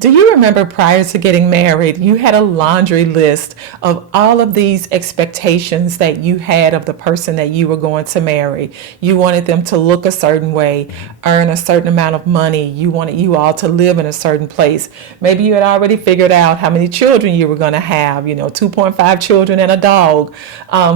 Do you remember prior to getting married, you had a laundry list of all of these expectations that you had of the person that you were going to marry? You wanted them to look a certain way, earn a certain amount of money. You wanted you all to live in a certain place. Maybe you had already figured out how many children you were going to have, 2.5 children and a dog,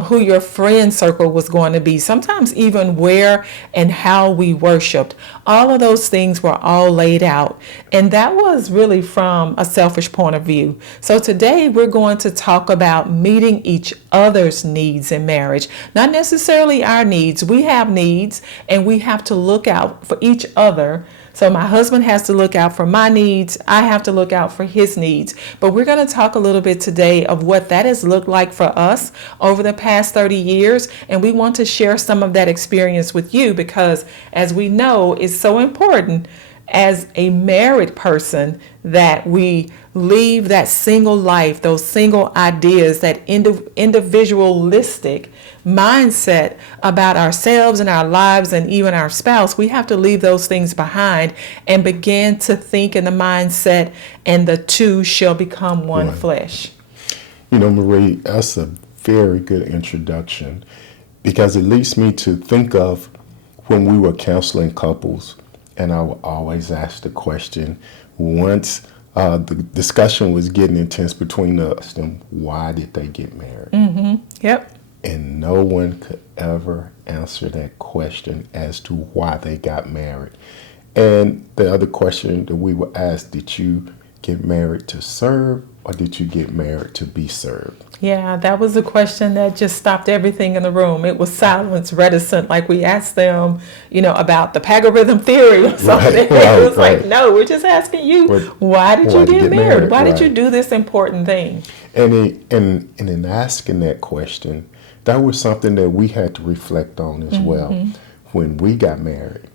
who your friend circle was going to be, sometimes even where and how we worshiped. All of those things were all laid out. And that was really from a selfish point of view. So today we're going to talk about meeting each other's needs in marriage, not necessarily our needs. We have needs and we have to look out for each other. So my husband has to look out for my needs. I have to look out for his needs. But we're going to talk a little bit today of what that has looked like for us over the past 30 years. And we want to share some of that experience with you because, as we know, it's so important as a married person that we leave that single life, those single ideas, that individualistic mindset about ourselves and our lives and even our spouse. We have to leave those things behind and begin to think in the mindset, and the two shall become one flesh. Marie, that's a very good introduction because it leads me to think of when we were counseling couples. And I would always ask the question, once the discussion was getting intense between us, then why did they get married? Mm-hmm. Yep. And no one could ever answer that question as to why they got married. And the other question that we would ask, did you get married to serve or did you get married to be served? Yeah, that was a question that just stopped everything in the room. It was silence, reticent, like we asked them, about the pagorithm theory or something. It was like, no, we're just asking you, why did you get married? Why did you do this important thing? And in asking that question, that was something that we had to reflect on as well. When we got married,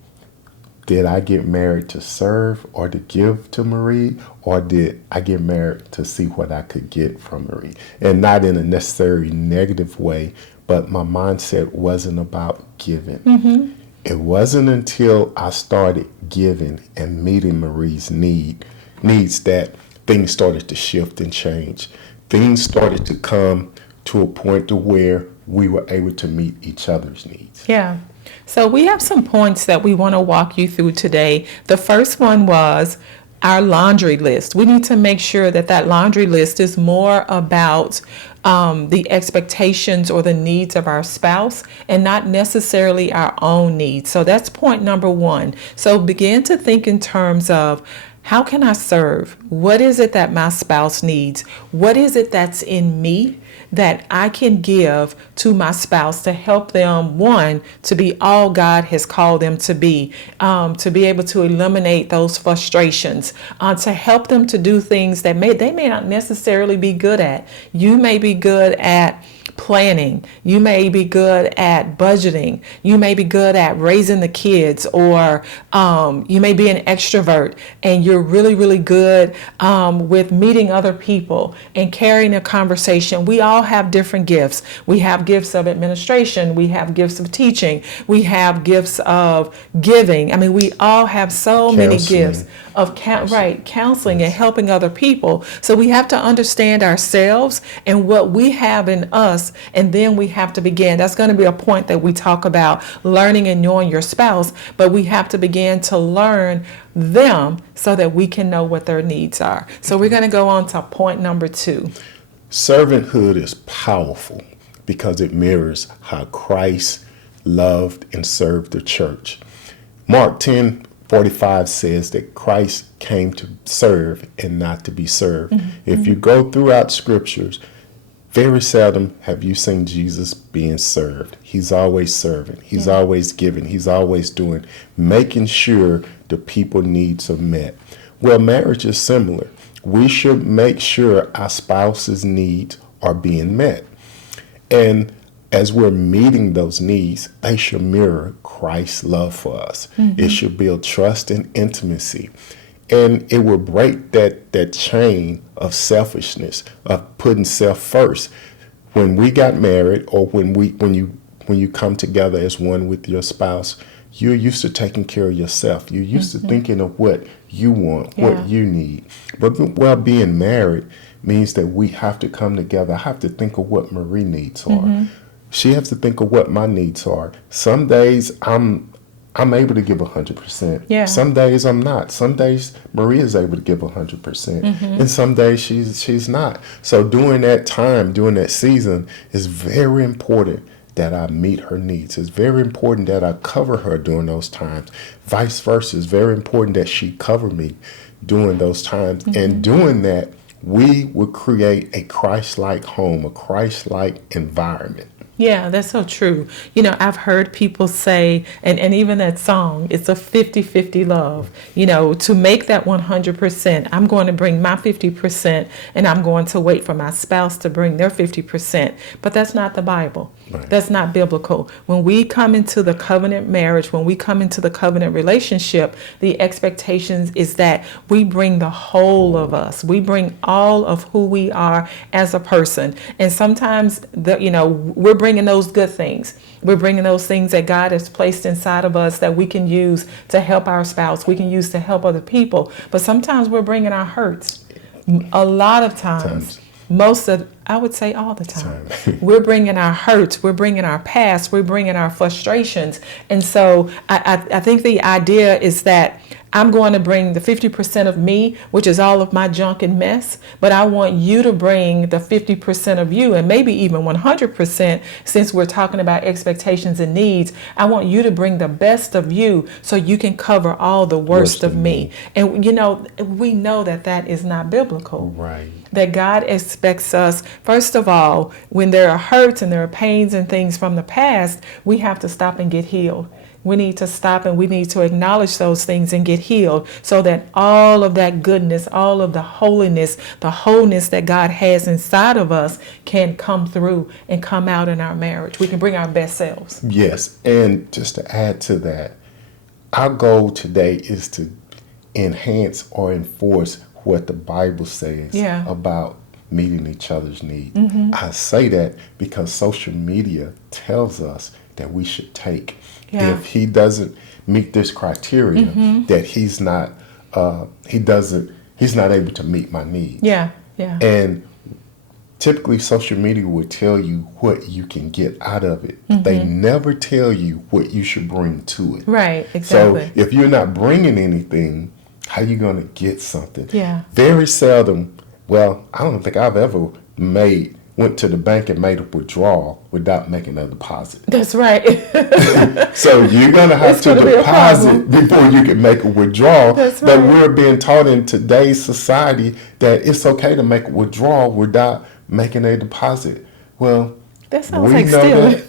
did I get married to serve or to give to Marie, or did I get married to see what I could get from Marie? And not in a necessarily negative way, but my mindset wasn't about giving. It wasn't until I started giving and meeting Marie's needs that things started to shift and change. Things started to come to a point to where we were able to meet each other's needs. Yeah. So we have some points that we want to walk you through today. The first one was our laundry list. We need to make sure that laundry list is more about the expectations or the needs of our spouse and not necessarily our own needs. So that's point number one. So begin to think in terms of, how can I serve? What is it that my spouse needs? What is it that's in me that I can give to my spouse to help them, one, to be all God has called them to be able to eliminate those frustrations, to help them to do things that they may not necessarily be good at. You may be good at planning. You may be good at budgeting. You may be good at raising the kids, or you may be an extrovert and you're really, really good with meeting other people and carrying a conversation. We all have different gifts. We have gifts of administration. We have gifts of teaching. We have gifts of giving. I mean, we all have so many gifts of counseling and helping other people. So we have to understand ourselves and what we have in us, and then we have to begin. That's going to be a point that we talk about, learning and knowing your spouse, but we have to begin to learn them so that we can know what their needs are. So we're going to go on to point number 2. Servanthood is powerful because it mirrors how Christ loved and served the church. Mark 10:45 says that Christ came to serve and not to be served. If you go throughout scriptures, very seldom have you seen Jesus being served. He's always serving. He's always giving. He's always doing, making sure the people's needs are met. Well, marriage is similar. We should make sure our spouse's needs are being met. And as we're meeting those needs, they should mirror Christ's love for us. It should build trust and intimacy. And it will break that chain of selfishness, of putting self first. When we got married, or when you come together as one with your spouse, you're used to taking care of yourself. You're used to thinking of what you want, Yeah. what you need. But while being married means that we have to come together. I have to think of what Marie needs are. She has to think of what my needs are. Some days I'm able to give 100%. Yeah. Some days I'm not. Some days Marie is able to give 100%, and some days she's not. So during that time, during that season, it's very important that I meet her needs. It's very important that I cover her during those times. Vice versa, it's very important that she cover me during those times. And doing that, we will create a Christ-like home, a Christ-like environment. Yeah, that's so true. You know, I've heard people say, and even that song, it's a 50-50 love. You know, to make that 100%, I'm going to bring my 50% and I'm going to wait for my spouse to bring their 50%. But that's not the Bible. Right. That's not biblical. When we come into the covenant marriage, when we come into the covenant relationship, the expectations is that we bring the whole of us. We bring all of who we are as a person. And sometimes, we're bringing those good things. We're bringing those things that God has placed inside of us that we can use to help our spouse. We can use to help other people. But sometimes we're bringing our hurts. A lot of times. I would say all the time. We're bringing our hurts, we're bringing our past, we're bringing our frustrations. And so I think the idea is that I'm going to bring the 50% of me, which is all of my junk and mess, but I want you to bring the 50% of you, and maybe even 100%, since we're talking about expectations and needs. I want you to bring the best of you so you can cover all the worst of me. And, we know that is not biblical. Right. That God expects us, first of all, when there are hurts and there are pains and things from the past, we have to stop and get healed. We need to stop and we need to acknowledge those things and get healed so that all of that goodness, all of the holiness, the wholeness that God has inside of us can come through and come out in our marriage. We can bring our best selves. Yes. And just to add to that, our goal today is to enhance or enforce what the Bible says about meeting each other's needs. I say that because social media tells us that we should take. If he doesn't meet this criteria, that he's not able to meet my needs. Yeah. And typically social media will tell you what you can get out of it. They never tell you what you should bring to it. Right, exactly. So if you're not bringing anything, how are you going to get something? Yeah. Very seldom, well, I don't think I've ever went to the bank and made a withdrawal without making a deposit. That's right. So you're going to have to deposit before you can make a withdrawal. That's right. But we're being taught in today's society that it's okay to make a withdrawal without making a deposit. Well, that sounds we like know stealing. that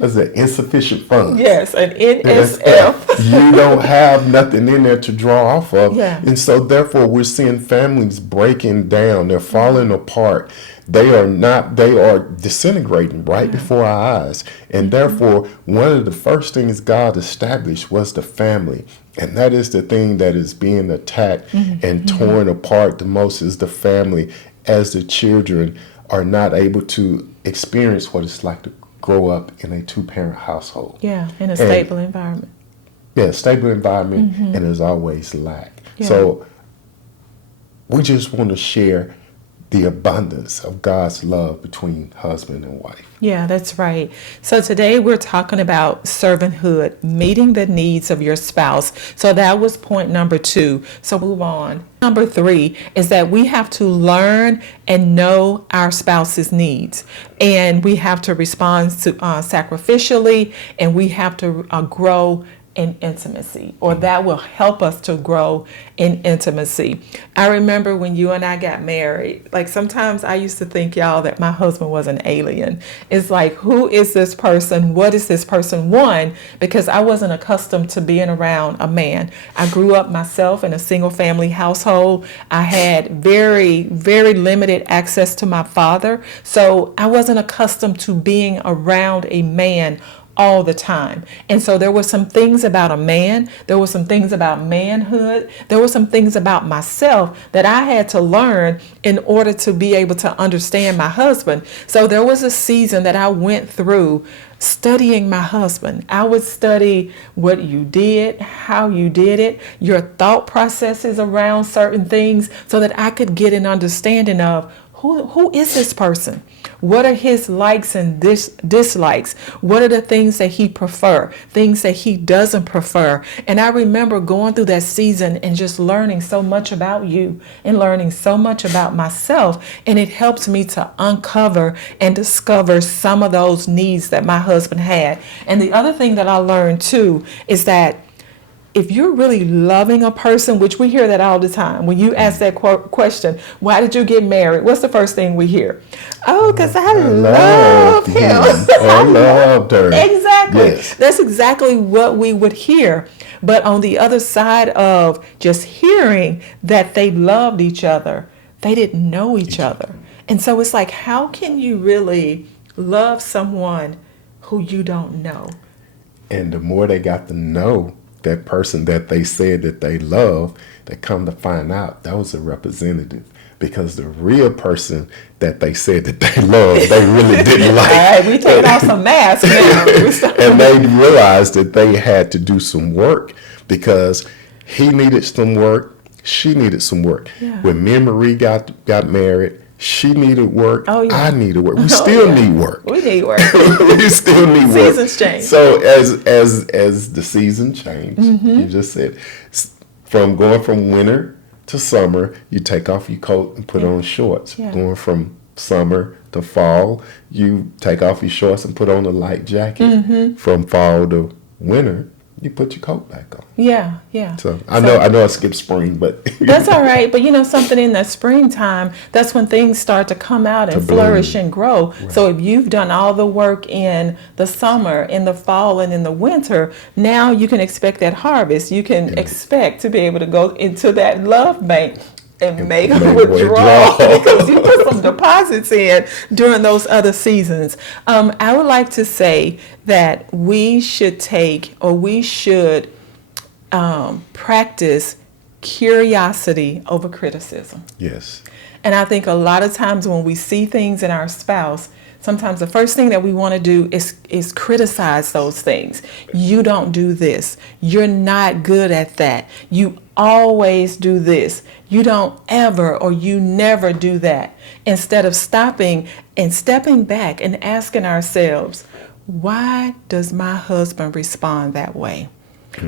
is insufficient funds. Yes, an NSF. You don't have nothing in there to draw off of. Yeah. And so therefore we're seeing families breaking down. They're falling apart. They are disintegrating right before our eyes. And therefore, one of the first things God established was the family. And that is the thing that is being attacked and torn apart the most is the family, as the children are not able to experience what it's like to grow up in a two-parent household. Yeah, in a stable environment. Yeah, stable environment, and there's always lack. Yeah. So we just want to share the abundance of God's love between husband and wife. Yeah, that's right. So today we're talking about servanthood, meeting the needs of your spouse. So that was point number 2. So move on. Number 3 is that we have to learn and know our spouse's needs. And we have to respond to sacrificially, and we have to grow in intimacy, or that will help us to grow in intimacy. I remember when you and I got married, like sometimes I used to think, y'all, that my husband was an alien. It's like, who is this person? What is this person? One, because I wasn't accustomed to being around a man. I grew up myself in a single family household. I had very, very limited access to my father. So I wasn't accustomed to being around a man all the time. And so there were some things about a man, there were some things about manhood, there were some things about myself that I had to learn in order to be able to understand my husband. So there was a season that I went through studying my husband. I would study what you did, how you did it, your thought processes around certain things, so that I could get an understanding of who is this person? What are his likes and dislikes? What are the things that he prefer, things that he doesn't prefer? And I remember going through that season and just learning so much about you and learning so much about myself. And it helps me to uncover and discover some of those needs that my husband had. And the other thing that I learned too is that if you're really loving a person, which we hear that all the time, when you ask that question, why did you get married? What's the first thing we hear? Oh, because I love him. I loved her. Exactly. Yes. That's exactly what we would hear. But on the other side of just hearing that they loved each other, they didn't know each other. And so it's like, how can you really love someone who you don't know? And the more they got to know that person that they said that they love, they come to find out that was a representative, because the real person that they said that they loved, they really didn't like. All right, we taking off some masks now. And they realized that they had to do some work, because he needed some work, she needed some work. Yeah. When me and Marie got married, she needed work. Oh, yeah. I needed work. We still need work. We need work. We still need work. Seasons change. So as the season changed, you just said, from going from winter to summer, you take off your coat and put on shorts. Yeah. Going from summer to fall, you take off your shorts and put on a light jacket. From fall to winter, you put your coat back on. Yeah, yeah. So I know I skipped spring, but that's all right. But you know something, in that springtime, that's when things start to come out and flourish and grow. Right. So if you've done all the work in the summer, in the fall, and in the winter, now you can expect that harvest. You can expect to be able to go into that love bank and make a withdrawal because you put some deposits in during those other seasons. I would like to say that we should practice curiosity over criticism. Yes. And I think a lot of times when we see things in our spouse, sometimes the first thing that we want to do is criticize those things. You don't do this. You're not good at that. You always do this. You don't ever, or you never do that. Instead of stopping and stepping back and asking ourselves, why does my husband respond that way?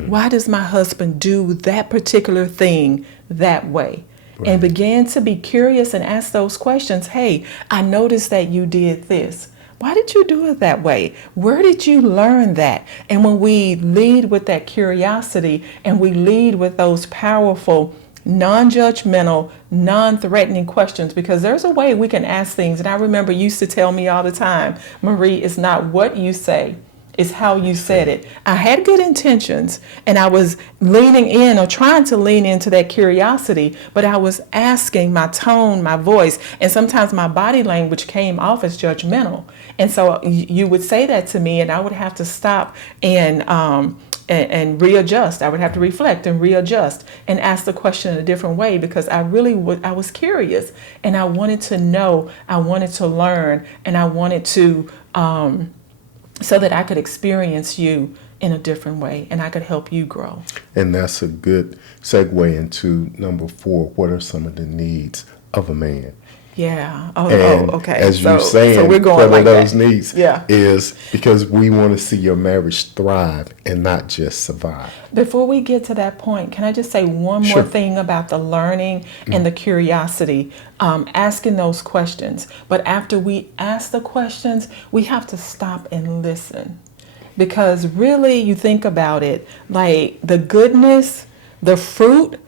Why does my husband do that particular thing that way? Right. And begin to be curious and ask those questions. Hey, I noticed that you did this. Why did you do it that way? Where did you learn that? And when we lead with that curiosity and we lead with those powerful, non-judgmental, non-threatening questions, because there's a way we can ask things. And I remember you used to tell me all the time, Marie, it's not what you say, it's how you said it. I had good intentions and I was leaning in or trying to lean into that curiosity, but I was asking, my tone, my voice, and sometimes my body language came off as judgmental. And so you would say that to me and I would have to stop and readjust. I would have to reflect and readjust and ask the question in a different way, because I was curious and I wanted to know, I wanted to learn, and I wanted to, so that I could experience you in a different way and I could help you grow. And that's a good segue into number 4. What are some of the needs of a man? Yeah. Okay. As you're saying, so we're going one like of those that. needs is because we want to see your marriage thrive and not just survive. Before we get to that point, can I just say one more thing about the learning and the curiosity, asking those questions. But after we ask the questions, we have to stop and listen. Because really, you think about it, like the goodness, the fruit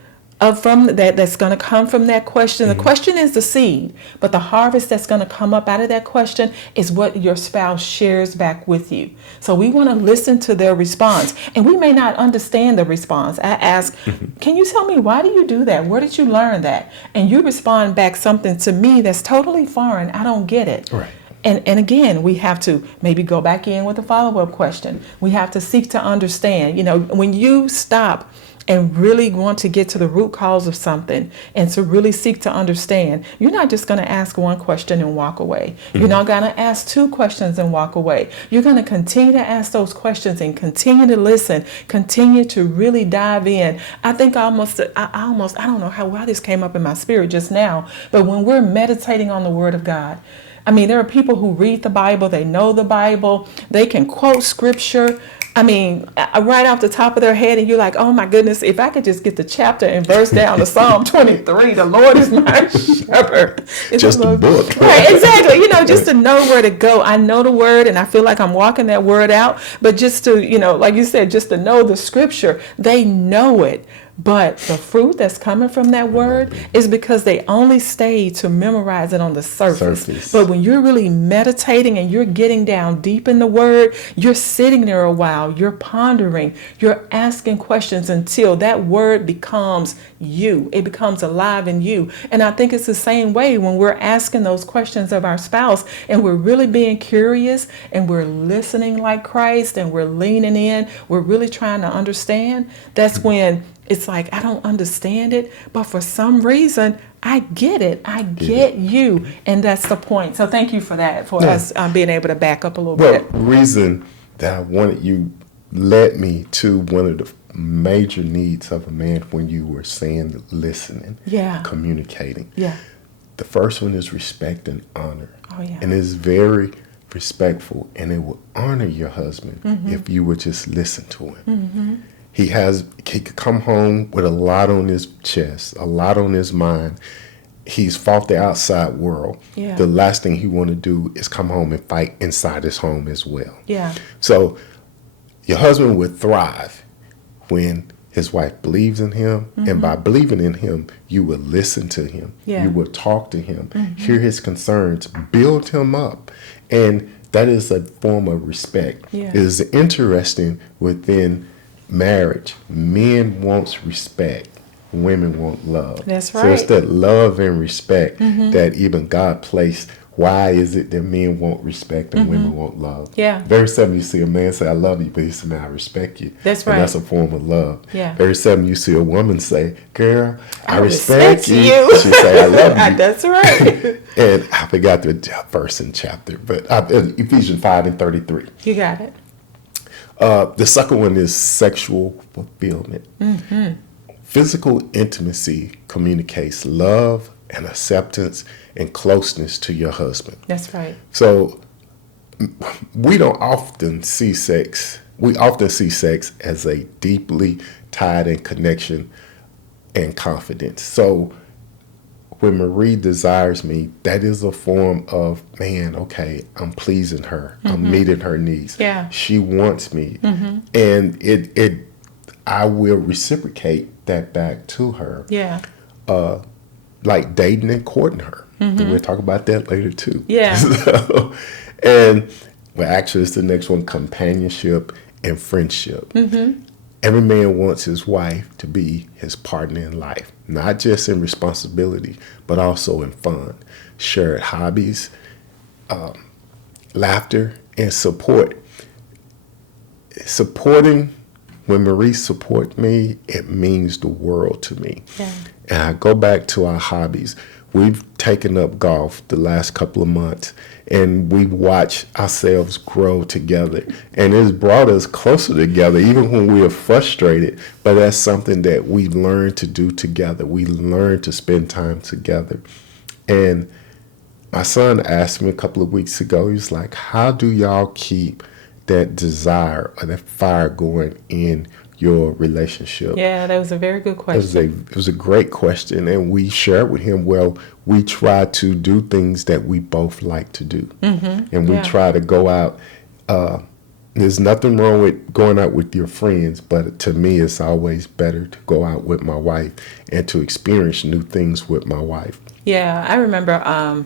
from that's going to come from that question. The question is the seed, but the harvest that's going to come up out of that question is what your spouse shares back with you. So we want to listen to their response, and we may not understand the response. I ask, can you tell me, why do you do that? Where did you learn that? And you respond back something to me that's totally foreign. I don't get it. Right. And again, we have to maybe go back in with a follow-up question. We have to seek to understand. When you stop and really want to get to the root cause of something and to really seek to understand, you're not just going to ask one question and walk away. You're not going to ask two questions and walk away. You're going to continue to ask those questions and continue to listen, continue to really dive in. I think I don't know why this came up in my spirit just now, but when we're meditating on the Word of God, there are people who read the Bible, they know the Bible, they can quote scripture. Right off the top of their head, and you're like, oh my goodness, if I could just get the chapter and verse down to Psalm 23, the Lord is my shepherd. It's just a book. Right, exactly. Just to know where to go. I know the word and I feel like I'm walking that word out, but just to, like you said, just to know the scripture, they know it. But the fruit that's coming from that word is because they only stayed to memorize it on the surface. But when you're really meditating and you're getting down deep in the word, you're sitting there a while, you're pondering, you're asking questions until that word becomes you. It becomes alive in you. And I think it's the same way when we're asking those questions of our spouse and we're really being curious and we're listening like Christ and we're leaning in, we're really trying to understand. That's when it's like, I don't understand it, but for some reason, I get it. I get you. And that's the point. So thank you for that, for us being able to back up a little bit. The reason that I wanted you led me to one of the major needs of a man when you were saying listening, communicating. Yeah. The first one is respect and honor. Oh, yeah. And it's very respectful, and it will honor your husband if you would just listen to him. Mm-hmm. He could come home with a lot on his chest, a lot on his mind. He's fought the outside world. Yeah. The last thing he want to do is come home and fight inside his home as well. Yeah. So your husband would thrive when his wife believes in him. And by believing in him, you will listen to him. Yeah. You will talk to him, hear his concerns, build him up. And that is a form of respect. Yeah. It is interesting within marriage, men want respect, women want love. That's right. So it's that love and respect that even God placed. Why is it that men want respect and women want love? Yeah. Very seldom you see a man say, I love you, but he said, man, I respect you. That's right. And that's a form of love. Yeah. Very seldom you see a woman say, girl, I respect you. you. She say, I love you. That's right. And I forgot the verse and chapter, but Ephesians 5:33. You got it. The second one is sexual fulfillment. Physical intimacy communicates love and acceptance and closeness to your husband. That's right. So we don't often see sex. We often see sex as a deeply tied in connection and confidence. So when Marie desires me, that is a form of, man, okay, I'm pleasing her. I'm meeting her needs. Yeah. She wants me. And I will reciprocate that back to her. Yeah. Like dating and courting her. And we'll talk about that later too. Yeah. Actually, it's the next one, companionship and friendship. Every man wants his wife to be his partner in life, not just in responsibility, but also in fun, shared hobbies, laughter, and support. Supporting, when Marie supports me, it means the world to me. Yeah. And I go back to our hobbies. We've taken up golf the last couple of months, and we've watched ourselves grow together. And it's brought us closer together, even when we are frustrated. But that's something that we learned to do together. We learned to spend time together. And my son asked me a couple of weeks ago, he was like, how do y'all keep that desire or that fire going in your relationship? Yeah, that was a very good question. It was a great question, and we shared with him, well, we try to do things that we both like to do. And we try to go out. There's nothing wrong with going out with your friends, but to me, it's always better to go out with my wife and to experience new things with my wife. Yeah, I remember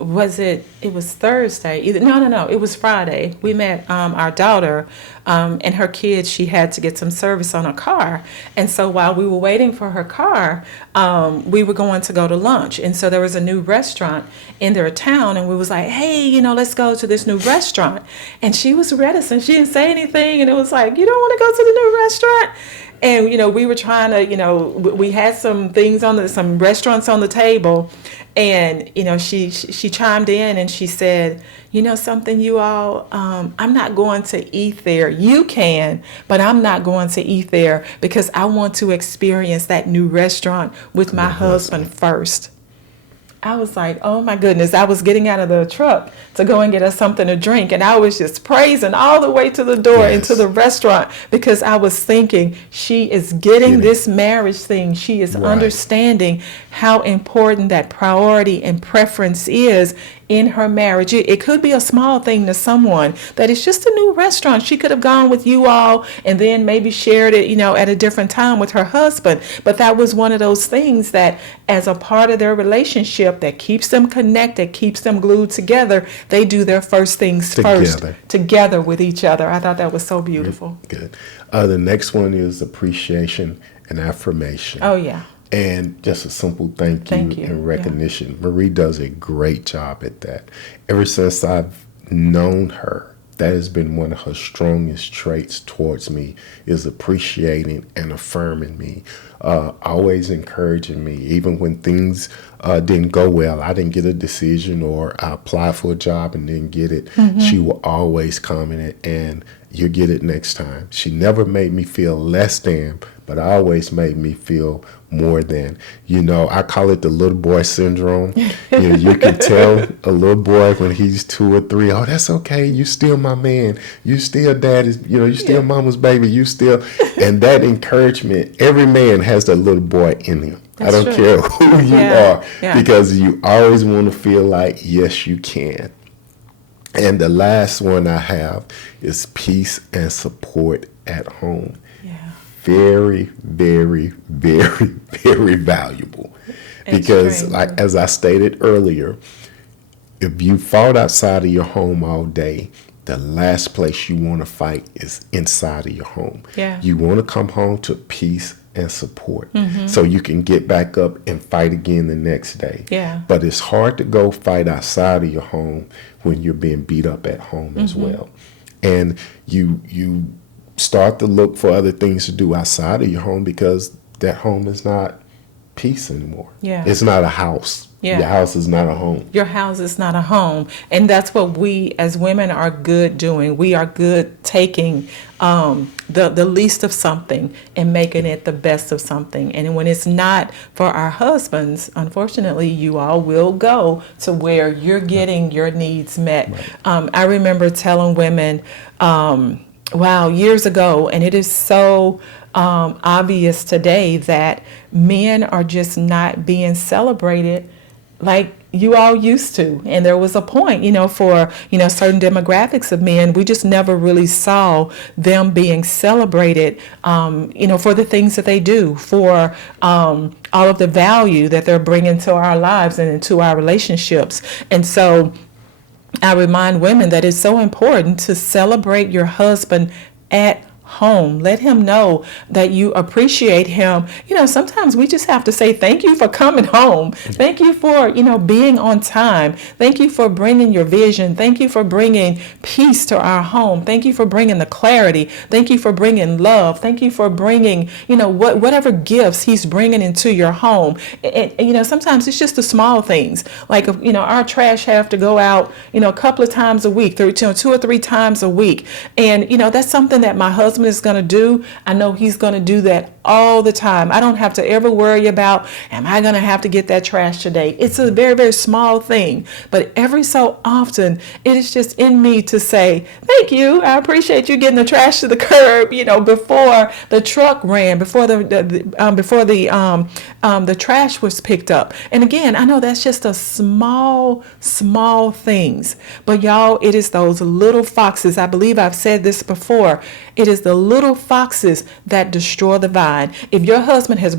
it was Thursday. No, it was Friday. We met our daughter and her kids. She had to get some service on her car. And so while we were waiting for her car, we were going to go to lunch. And so there was a new restaurant in their town. And we was like, hey, let's go to this new restaurant. And she was reticent. She didn't say anything. And it was like, you don't want to go to the new restaurant? And, we were trying to, we had some things some restaurants on the table. And, she chimed in and she said, something, you all, I'm not going to eat there. You can, but I'm not going to eat there because I want to experience that new restaurant with my husband first. I was like, oh my goodness. I was getting out of the truck to go and get us something to drink. And I was just praising all the way to the door into the restaurant because I was thinking she is getting this marriage thing. She is understanding how important that priority and preference is in her marriage. It could be a small thing to someone that it's just a new restaurant. She could have gone with you all and then maybe shared it, at a different time with her husband. But that was one of those things that as a part of their relationship that keeps them connected, keeps them glued together, they do their first things first together with each other. I thought that was so beautiful. Good. The next one is appreciation and affirmation. Oh, yeah. And just a simple thank you and recognition. Yeah. Marie does a great job at that. Ever since I've known her, that has been one of her strongest traits towards me, is appreciating and affirming me, always encouraging me. Even when things didn't go well, I didn't get a decision or I applied for a job and didn't get it, she will always comment and you'll get it next time. She never made me feel less than, but always made me feel more than. I call it the little boy syndrome. You can tell a little boy when he's 2 or 3, oh, that's okay. You still my man. You still daddy's, you still mama's baby. You still, and that encouragement, every man has that little boy in him. That's I don't care who you are because you always want to feel like, yes, you can. And the last one I have is peace and support at home. Yeah. Very, very, very, very valuable. Because like as I stated earlier, if you fought outside of your home all day, the last place you want to fight is inside of your home. Yeah. You want to come home to peace and support so you can get back up and fight again the next day. Yeah. But it's hard to go fight outside of your home when you're being beat up at home as well. And you start to look for other things to do outside of your home because that home is not peace anymore. Yeah. It's not a house. Yeah. Your house is not a home. Your house is not a home. And that's what we as women are good doing. We are good taking the least of something and making it the best of something. And when it's not for our husbands, unfortunately, you all will go to where you're getting your needs met. Right. I remember telling women, years ago, and it is so obvious today that men are just not being celebrated like you all used to. And there was a point, for, certain demographics of men, we just never really saw them being celebrated, for the things that they do, for all of the value that they're bringing to our lives and into our relationships. And so I remind women that it's so important to celebrate your husband at home. Let him know that you appreciate him. Sometimes we just have to say thank you for coming home. Thank you for, being on time. Thank you for bringing your vision. Thank you for bringing peace to our home. Thank you for bringing the clarity. Thank you for bringing love. Thank you for bringing, whatever gifts he's bringing into your home. And, sometimes it's just the small things. Like, our trash have to go out, a couple of times a week, 2 or 3 times a week. And, that's something that my husband is going to do. I know he's going to do that all the time. I don't have to ever worry about, am I going to have to get that trash today? It's a very, very small thing. But every so often, it is just in me to say, thank you. I appreciate you getting the trash to the curb, before the truck ran, before the trash was picked up. And again, I know that's just a small things. But y'all, it is those little foxes. I believe I've said this before. It is the little foxes that destroy the vine. If your husband has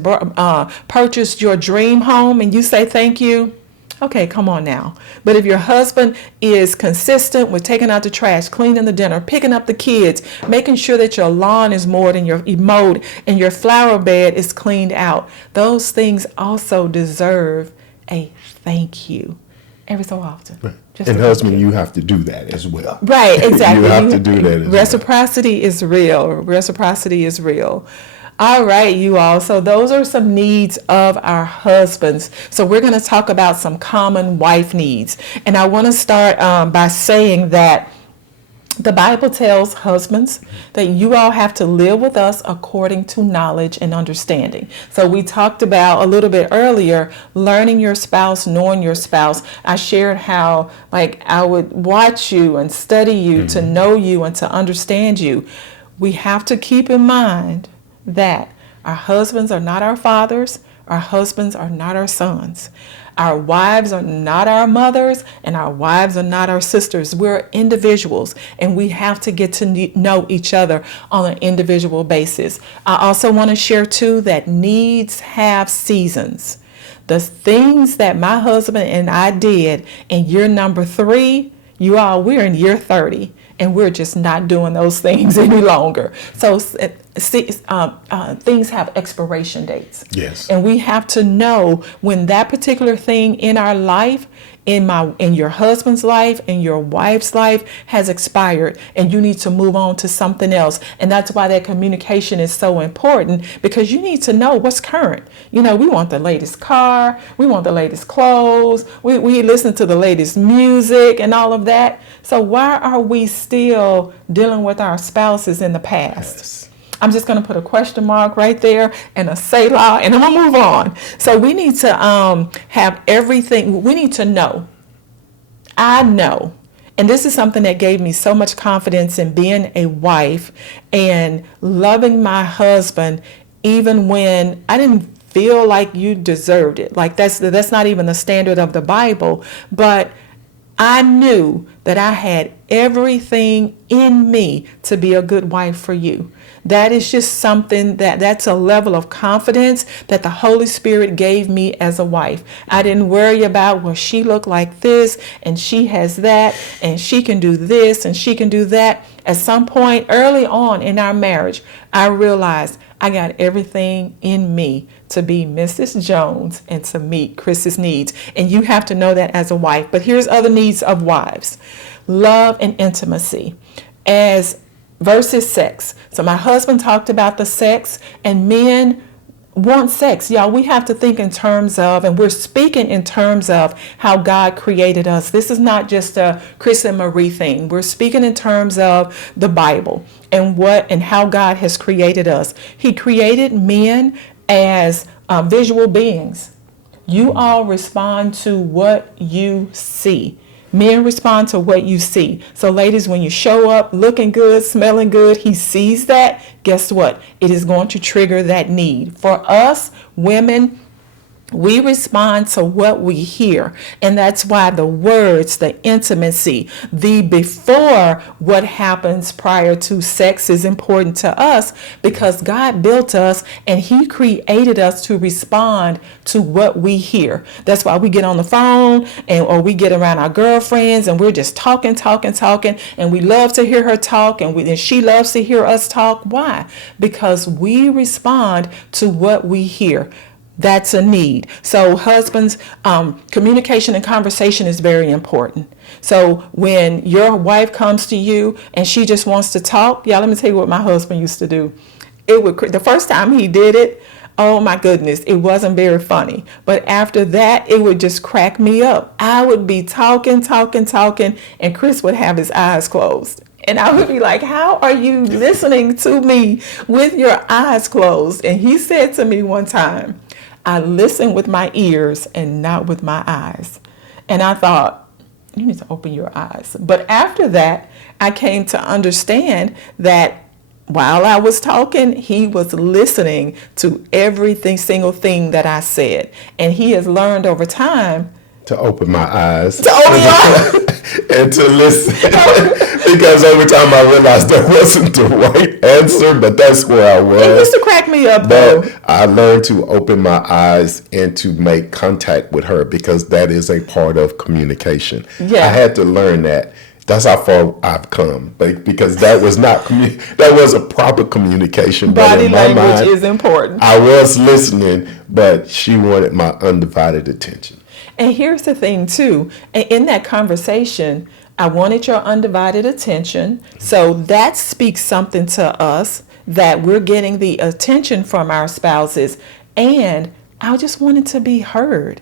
purchased your dream home and you say thank you, Okay, come on now. But if your husband is consistent with taking out the trash, cleaning the dinner, picking up the kids, making sure that your lawn is mowed and your flower bed is cleaned out, those things also deserve a thank you every so often. Right. Just And a thank husband, you. you have to do that as well. Right, exactly. You have to do that as well. Reciprocity is real. Reciprocity is real. All right, you all. So those are some needs of our husbands. So we're going to talk about some common wife needs. And I want to start by saying that the Bible tells husbands that you all have to live with us according to knowledge and understanding. So we talked about a little bit earlier, learning your spouse, knowing your spouse. I shared how I would watch you and study you to know you and to understand you. We have to keep in mind that our husbands are not our fathers, our husbands are not our sons. Our wives are not our mothers, and our wives are not our sisters. We're individuals, and we have to get to know each other on an individual basis. I also want to share, too, that needs have seasons. The things that my husband and I did in year number 3, we're in year 30, and we're just not doing those things any longer. So things have expiration dates. Yes. And we have to know when that particular thing in our life, in your husband's life, in your wife's life has expired, and you need to move on to something else. And that's why that communication is so important, because you need to know what's current. We want the latest car, we want the latest clothes, we listen to the latest music and all of that. So why are we still dealing with our spouses in the past? Yes. I'm just going to put a question mark right there and a Selah, and I'm going to move on. So we need to have everything. We need to know. I know. And this is something that gave me so much confidence in being a wife and loving my husband, even when I didn't feel like you deserved it. Like that's not even the standard of the Bible. But I knew that I had everything in me to be a good wife for you. That is just something that's a level of confidence that the Holy Spirit gave me as a wife. I didn't worry about, well, she looked like this and she has that and she can do this and she can do that. At some point early on in our marriage, I realized I got everything in me to be Mrs. Jones and to meet Chris's needs. And you have to know that as a wife. But here's other needs of wives: love and intimacy versus sex. So my husband talked about the sex, and men want sex. Y'all, we have to think in terms of, and we're speaking in terms of how God created us. This is not just a Chris and Marie thing. We're speaking in terms of the Bible and how God has created us. He created men as visual beings. You all respond to what you see. Men respond to what you see. So ladies, when you show up looking good, smelling good, he sees that. Guess what? It is going to trigger that need. For us, women, we respond to what we hear. And that's why the words, the intimacy, the before what happens prior to sex is important to us, because God built us and he created us to respond to what we hear. That's why we get on the phone or we get around our girlfriends and we're just talking, and we love to hear her talk, and she loves to hear us talk. Why? Because we respond to what we hear. That's a need. So husbands, communication and conversation is very important. So when your wife comes to you and she just wants to talk, let me tell you what my husband used to do. The first time he did it, oh my goodness, it wasn't very funny. But after that, it would just crack me up. I would be talking, and Chris would have his eyes closed. And I would be like, how are you listening to me with your eyes closed? And he said to me one time, I listen with my ears and not with my eyes. And I thought, you need to open your eyes. But after that, I came to understand that while I was talking, he was listening to every single thing that I said. And he has learned over time To open my eyes. To open your eyes. And to listen. Because over time I realized that wasn't the right answer, but that's where I was. It used to crack me up, though. But I learned to open my eyes and to make contact with her, because that is a part of communication. Yeah. I had to learn that. That's how far I've come, but because that was not that was a proper communication. Body but in my language mind, is important. I was listening, but she wanted my undivided attention. And here's the thing, too. In that conversation, I wanted your undivided attention. So that speaks something to us, that we're getting the attention from our spouses. And I just wanted to be heard.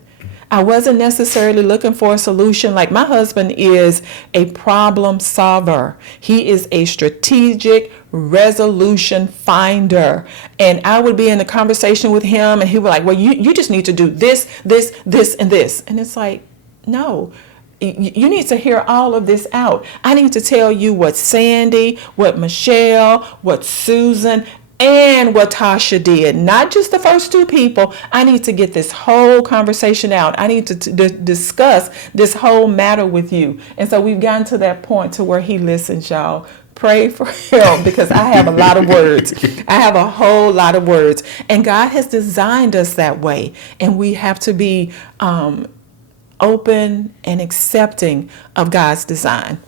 I wasn't necessarily looking for a solution. Like, my husband is a problem solver. He is a strategic resolution finder. And I would be in a conversation with him and he would like, well, you just need to do this, this, this, and this. And it's like, no. You need to hear all of this out. I need to tell you what Sandy, what Michelle, what Susan, and what Tasha did. Not just the first two people. I need to get this whole conversation out. I need to discuss this whole matter with you. And so we've gotten to that point to where he listens, y'all. Pray for help, because I have a lot of words. I have a whole lot of words. And God has designed us that way. And we have to be open and accepting of God's design.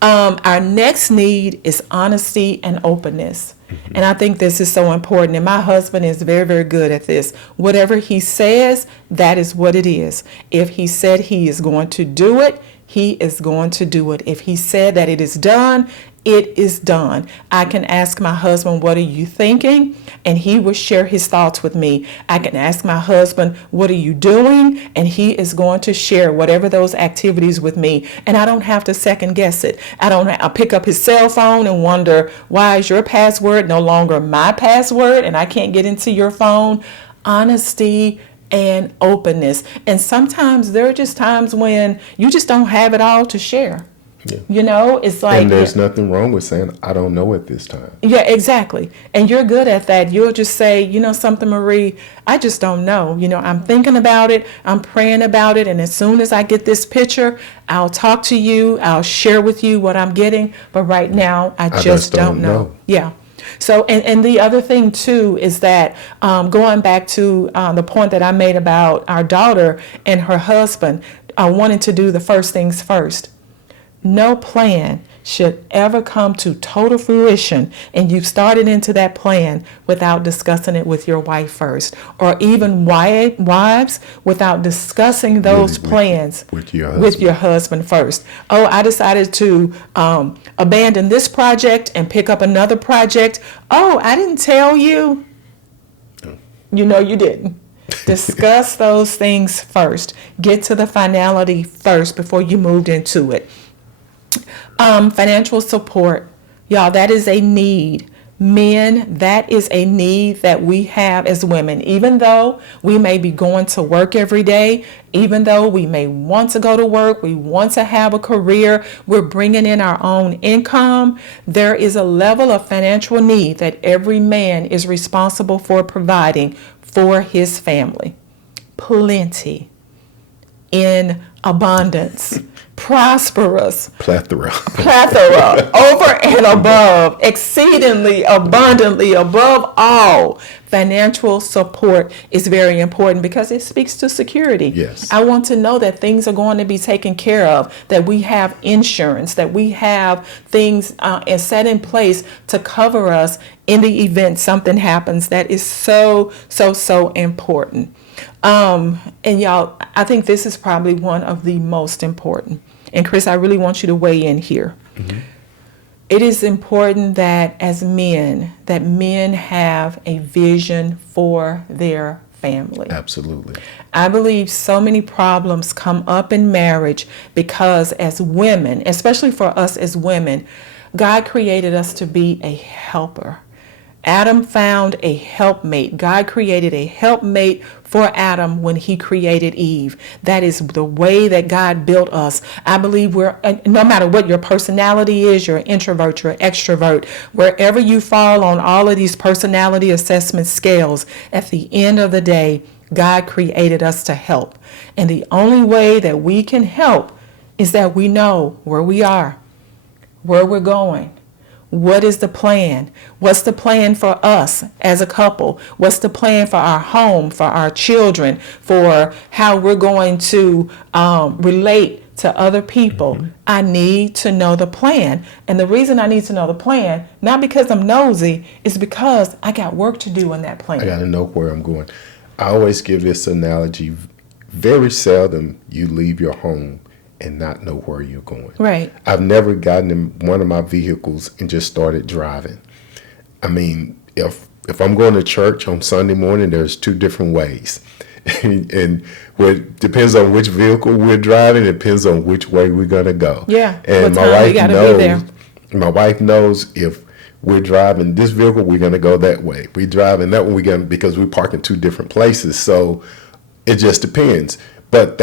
Our next need is honesty and openness. And I think this is so important. And my husband is very, very good at this. Whatever he says, that is what it is. If he said he is going to do it, he is going to do it. If he said that it is done, it is done. I can ask my husband, what are you thinking? And he will share his thoughts with me. I can ask my husband, what are you doing? And he is going to share whatever those activities with me. And I don't have to second guess it. I'll pick up his cell phone and wonder, why is your password no longer my password and I can't get into your phone? Honesty and openness. And sometimes there are just times when you just don't have it all to share. Yeah. You know, it's like, and there's nothing wrong with saying, I don't know at this time. Yeah, exactly. And you're good at that. You'll just say, you know something, Marie, I just don't know. You know, I'm thinking about it. I'm praying about it. And as soon as I get this picture, I'll talk to you. I'll share with you what I'm getting. But right now, I just don't know. Yeah. So, and the other thing, too, is that going back to the point that I made about our daughter and her husband wanting to do the first things first. No plan should ever come to total fruition and you've started into that plan without discussing it with your wife first, or even wives without discussing those plans with your husband first. Oh, I decided to abandon this project and pick up another project. Oh, I didn't tell you. No. You know you didn't. Discuss those things first. Get to the finality first before you moved into it. Financial support. Y'all, that is a need. Men, that is a need that we have as women. Even though we may be going to work every day, even though we may want to go to work, we want to have a career, we're bringing in our own income, there is a level of financial need that every man is responsible for providing for his family. Plenty. In abundance. Prosperous, plethora, over and above, exceedingly abundantly, above all. Financial support is very important because it speaks to security. Yes. I want to know that things are going to be taken care of, that we have insurance, that we have things set in place to cover us in the event something happens. That is so, so, so important. And y'all, I think this is probably one of the most important. And Chris, I really want you to weigh in here. Mm-hmm. It is important that as men, that men have a vision for their family. Absolutely. I believe so many problems come up in marriage because as women, especially for us as women, God created us to be a helper. Adam found a helpmate. God created a helpmate for Adam when he created Eve. That is the way that God built us. I believe no matter what your personality is, you're an introvert, you're an extrovert, wherever you fall on all of these personality assessment scales, at the end of the day, God created us to help. And the only way that we can help is that we know where we are, where we're going. What is the plan? What's the plan for us as a couple? What's the plan for our home, for our children, for how we're going to relate to other people? I need to know the plan. And the reason I need to know the plan, not because I'm nosy, is because I got work to do in that plan. I got to know where I'm going. I always give this analogy. Very seldom you leave your home and not know where you're going. Right. I've never gotten in one of my vehicles and just started driving. I mean, if I'm going to church on Sunday morning, there's two different ways. And it depends on which vehicle we're driving, it depends on which way we're going to go. Yeah. And my wife knows if we're driving this vehicle, we're going to go that way. We driving that one, because we park in two different places. So it just depends. But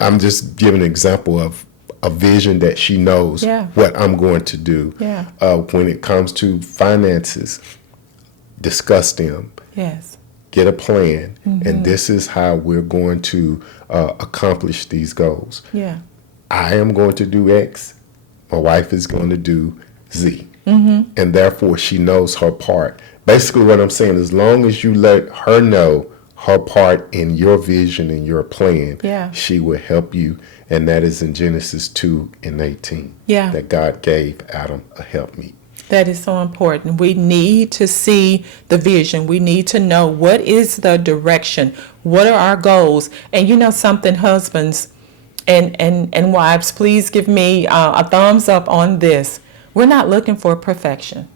I'm just giving an example of a vision that she knows what I'm going to do. Yeah. When it comes to finances, discuss them. Yes. Get a plan. And this is how we're going to accomplish these goals. Yeah. I am going to do X. My wife is going to do Z. And therefore, she knows her part. Basically, what I'm saying, as long as you let her know her part in your vision and your plan, she will help you. And that is in Genesis 2:18. That God gave Adam a helpmeet. That is so important. We need to see the vision. We need to know what is the direction. What are our goals? And you know something, husbands and wives, please give me a thumbs up on this. We're not looking for perfection.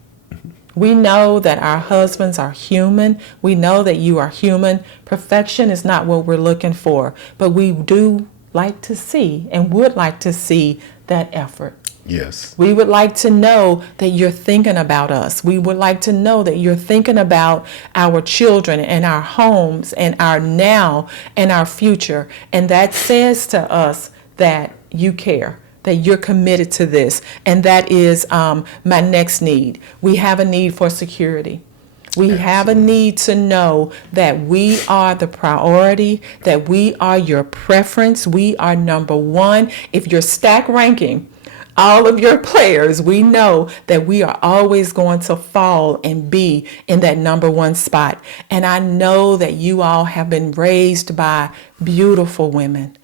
We know that our husbands are human. We know that you are human. Perfection is not what we're looking for, but we do like to see and would like to see that effort. Yes. We would like to know that you're thinking about us. We would like to know that you're thinking about our children and our homes and our now and our future. And that says to us that you care, that you're committed to this. And that is my next need. We have a need for security. We have a need to know that we are the priority, that we are your preference. We are number one. If you're stack ranking all of your players, we know that we are always going to fall and be in that number one spot. And I know that you all have been raised by beautiful women.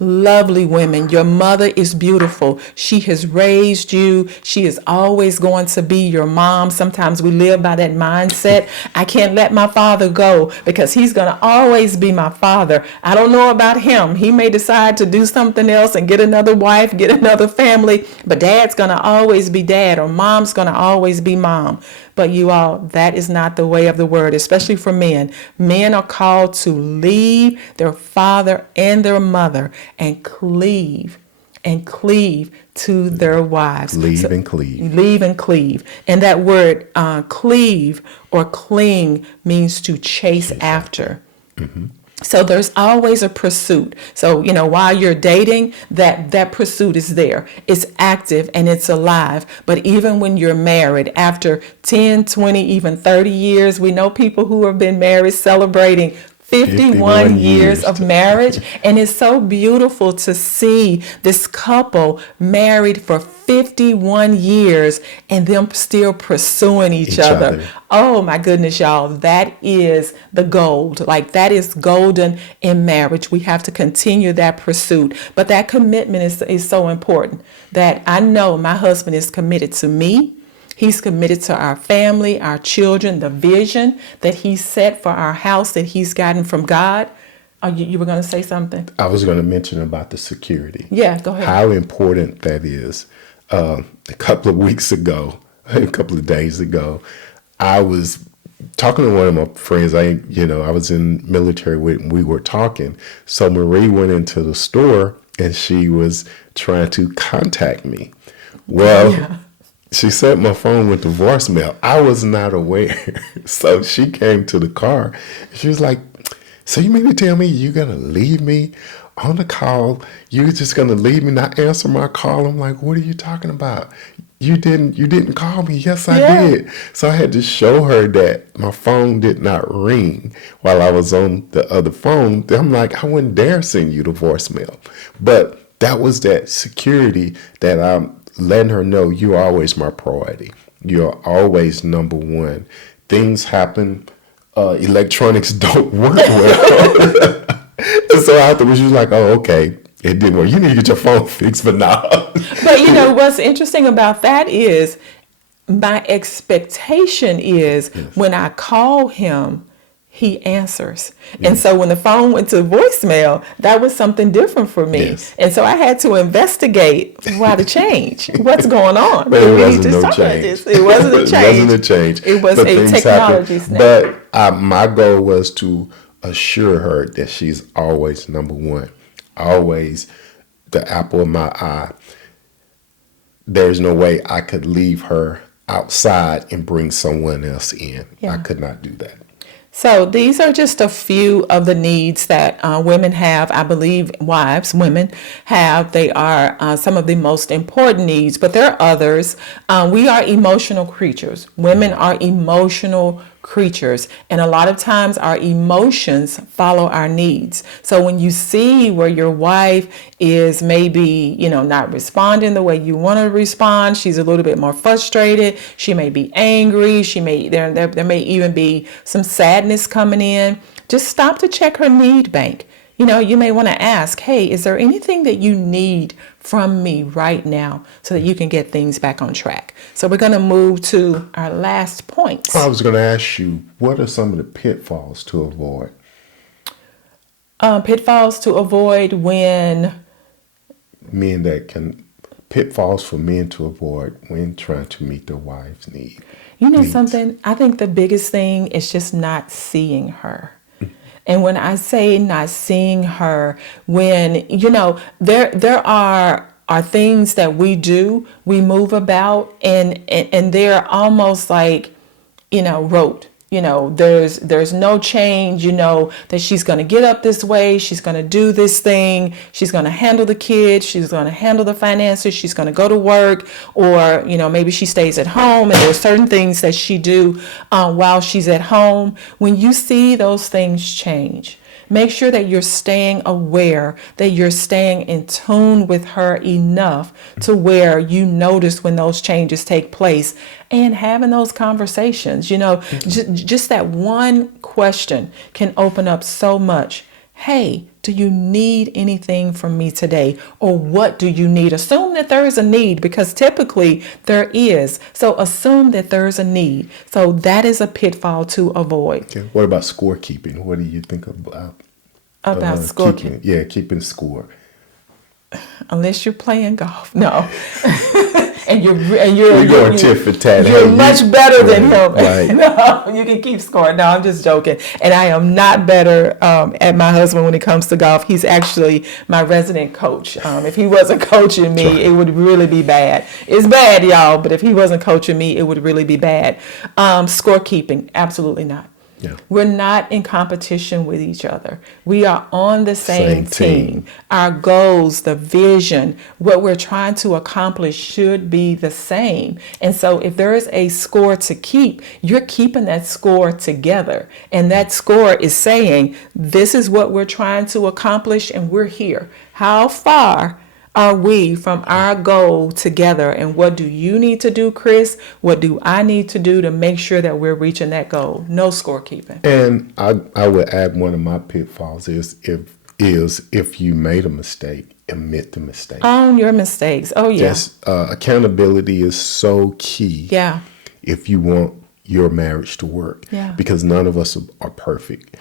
Lovely women. Your mother is beautiful. She has raised you. She is always going to be your mom. Sometimes we live by that mindset. I can't let my father go because he's going to always be my father. I don't know about him. He may decide to do something else and get another wife, get another family, but dad's going to always be dad or mom's going to always be mom. But you all, that is not the way of the word, especially for men. Men are called to leave their father and their mother and cleave to their wives. Leave and cleave. Leave and cleave. And that word cleave or cling means to chase after. Mm-hmm. So there's always a pursuit. So, while you're dating, that pursuit is there. It's active and it's alive. But even when you're married, after 10, 20, even 30 years, we know people who have been married celebrating 51 years of marriage. And it's so beautiful to see this couple married for 51 years and them still pursuing each other. Oh my goodness, y'all. That is the gold. Like, that is golden in marriage. We have to continue that pursuit. But that commitment is so important, that I know my husband is committed to me. He's committed to our family, our children, the vision that he set for our house that he's gotten from God. You were going to say something? I was going to mention about the security. Yeah, go ahead. How important that is. A couple of days ago, I was talking to one of my friends. I was in military with, and we were talking. So Marie went into the store and she was trying to contact me. Well, she said my phone went to voicemail. I was not aware. So she came to the car. She was like, so you mean to tell me you're going to leave me on the call? You're just going to leave me not answer my call? I'm like, what are you talking about? you didn't call me. Yes, I Yeah. did. So I had to show her that my phone did not ring while I was on the other phone. I'm like, I wouldn't dare send you the voicemail. But that was that security that I'm letting her know you're always my priority. You're always number one. Things happen. Electronics don't work well. And so afterwards, she was like, oh, okay. It didn't work. You need to get your phone fixed, but nah. But you know what's interesting about that is my expectation is when I call him, he answers. And so when the phone went to voicemail, that was something different for me. Yes. And so I had to investigate why the change. What's going on? But it We need wasn't to no talk about change. this. It wasn't a change. It wasn't a change. It was But a things technology happen. snap. But my goal was to assure her that she's always number one, always the apple of my eye. There's no way I could leave her outside and bring someone else in. Yeah. I could not do that. So these are just a few of the needs that women have. I believe women have. They are some of the most important needs, but there are others. We are emotional creatures. Women are emotional creatures, and a lot of times our emotions follow our needs. So when you see where your wife is maybe, not responding the way you want to respond, she's a little bit more frustrated, she may be angry, there may even be some sadness coming in, just stop to check her need bank. You may want to ask, hey, is there anything that you need from me right now so that you can get things back on track? So we're going to move to our last point. I was going to ask you, what are some of the pitfalls to avoid? Pitfalls to avoid when... Pitfalls for men to avoid when trying to meet their wife's needs. Something, I think the biggest thing is just not seeing her. And when I say not seeing her, when, there are things that we do, we move about, and they're almost like, rote. There's no change, that she's going to get up this way. She's going to do this thing. She's going to handle the kids. She's going to handle the finances. She's going to go to work, or, maybe she stays at home, and there's certain things that she do while she's at home. When you see those things change, make sure that you're staying aware, that you're staying in tune with her enough to where you notice when those changes take place, and having those conversations. Just that one question can open up so much. Hey, do you need anything from me today? Or what do you need? Assume that there is a need, because typically there is. So assume that there is a need. So that is a pitfall to avoid. Okay. What about scorekeeping? What do you think about scorekeeping? Keeping score. Unless you're playing golf. No. We're going tit for tat. You're much better than him. Right. No, you can keep score. No, I'm just joking. And I am not better at my husband when it comes to golf. He's actually my resident coach. If he wasn't coaching me, it would really be bad. It's bad, y'all, but if he wasn't coaching me, it would really be bad. Scorekeeping, absolutely not. Yeah. We're not in competition with each other. We are on the same team. Our goals, the vision, what we're trying to accomplish should be the same. And so if there is a score to keep, you're keeping that score together. And that score is saying, this is what we're trying to accomplish, and we're here. How far are we from our goal together? And what do you need to do, Chris? What do I need to do to make sure that we're reaching that goal? No scorekeeping. And I would add, one of my pitfalls is if you made a mistake, admit the mistake. Own your mistakes. Oh, yeah. Just accountability is so key. Yeah. If you want your marriage to work. Yeah. Because none of us are perfect.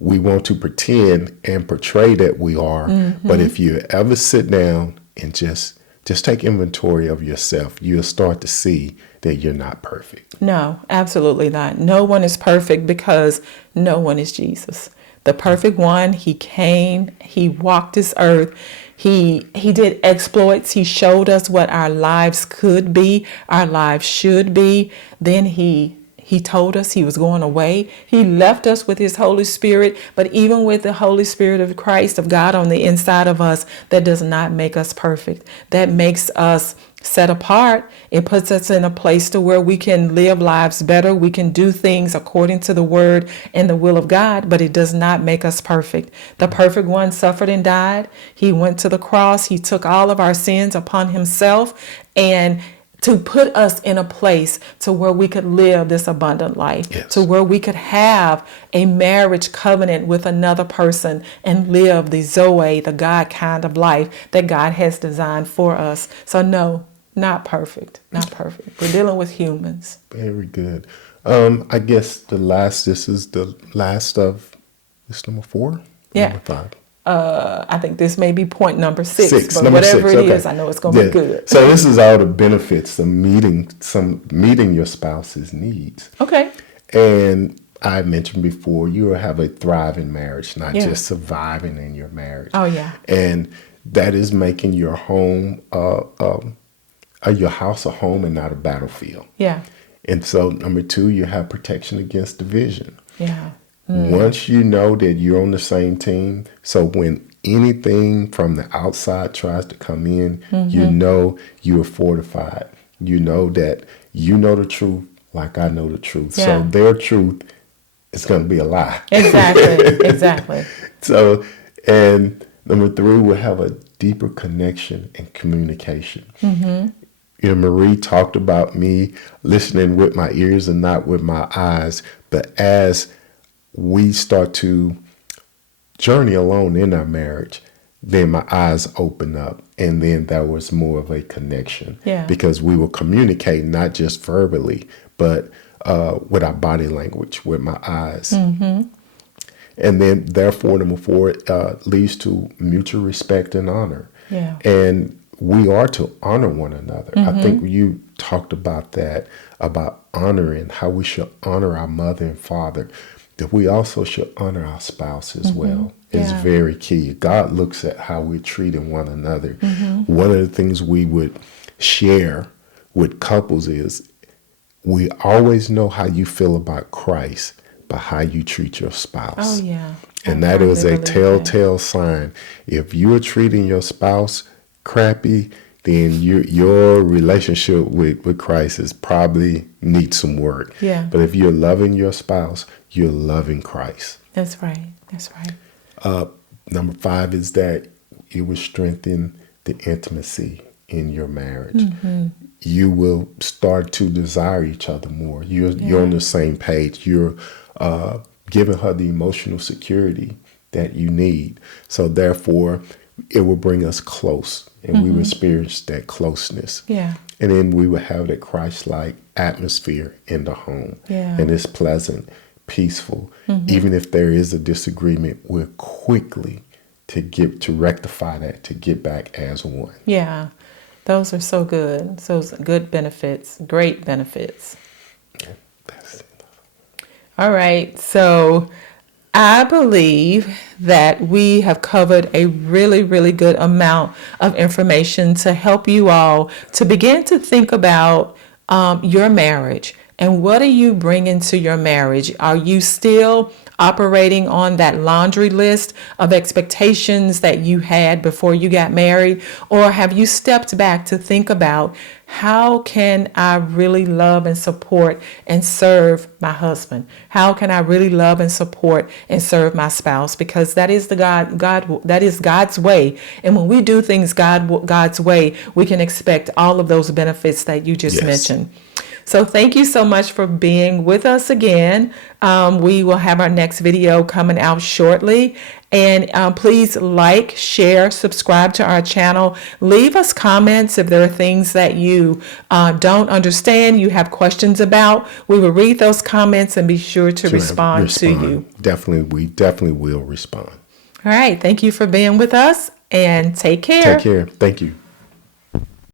We want to pretend and portray that we are, but if you ever sit down and just take inventory of yourself, you'll start to see that you're not perfect. No, absolutely not. No one is perfect, because no one is Jesus. The perfect one, he came, he walked this earth, he did exploits, he showed us what our lives could be, our lives should be. Then he He told us he was going away. He left us with his Holy Spirit. But even with the Holy Spirit of Christ, of God on the inside of us, that does not make us perfect. That makes us set apart. It puts us in a place to where we can live lives better. We can do things according to the word and the will of God, but it does not make us perfect. The perfect one suffered and died. He went to the cross. He took all of our sins upon himself, and to put us in a place to where we could live this abundant life, Yes. to where we could have a marriage covenant with another person and live the Zoe, the God kind of life that God has designed for us. So no, not perfect, not perfect. We're dealing with humans. Very good. I guess this is the last of this number 4? Yeah. Number 5. I think this may be point number 6, but number whatever 6, it okay. is, I know it's going to Yeah. be good. So this is all the benefits of meeting your spouse's needs. Okay. And I mentioned before, you will have a thriving marriage, not Yeah. just surviving in your marriage. Oh, yeah. And that is making your home, your house a home and not a battlefield. Yeah. And so number 2, you have protection against division. Yeah. Once you know that you're on the same team, so when anything from the outside tries to come in, you know you are fortified. You know that you know the truth like I know the truth. Yeah. So their truth is going to be a lie. Exactly. Exactly. So, and number 3, we'll have a deeper connection and communication. You know, Marie talked about me listening with my ears and not with my eyes. But as we start to journey alone in our marriage, then my eyes open up, and then there was more of a connection. Yeah. Because we will communicate not just verbally, but with our body language, with my eyes. And then, therefore, number 4 leads to mutual respect and honor. Yeah. And we are to honor one another. I think you talked about that, about honoring, how we should honor our mother and father, that we also should honor our spouse as well. It's Yeah. very key. God looks at how we're treating one another. One of the things we would share with couples is we always know how you feel about Christ by how you treat your spouse. Oh, yeah. And I that is firmly a believe that. telltale sign. If you are treating your spouse crappy, then your relationship with Christ is probably needs some work. Yeah. But if you're loving your spouse, you're loving Christ. That's right. That's right. Number 5 is that it will strengthen the intimacy in your marriage. You will start to desire each other more. You're on the same page. You're giving her the emotional security that you need. So therefore, it will bring us close, and we will experience that closeness. Yeah. And then we will have that Christ-like atmosphere in the home. Yeah. And it's pleasant, peaceful. Even if there is a disagreement, we're quickly to rectify that, to get back as one. Yeah. Those are so good. Those good benefits, great benefits. That's it. All right. So I believe that we have covered a really, really good amount of information to help you all to begin to think about your marriage. And what are you bringing to your marriage? Are you still operating on that laundry list of expectations that you had before you got married? Or have you stepped back to think about, how can I really love and support and serve my husband? How can I really love and support and serve my spouse? Because that is that is God's way. And when we do things God's way, we can expect all of those benefits that you just mentioned. So thank you so much for being with us again. We will have our next video coming out shortly. And please like, share, subscribe to our channel. Leave us comments if there are things that you don't understand, you have questions about. We will read those comments and be sure to respond to you. We definitely will respond. All right. Thank you for being with us, and take care. Take care. Thank you.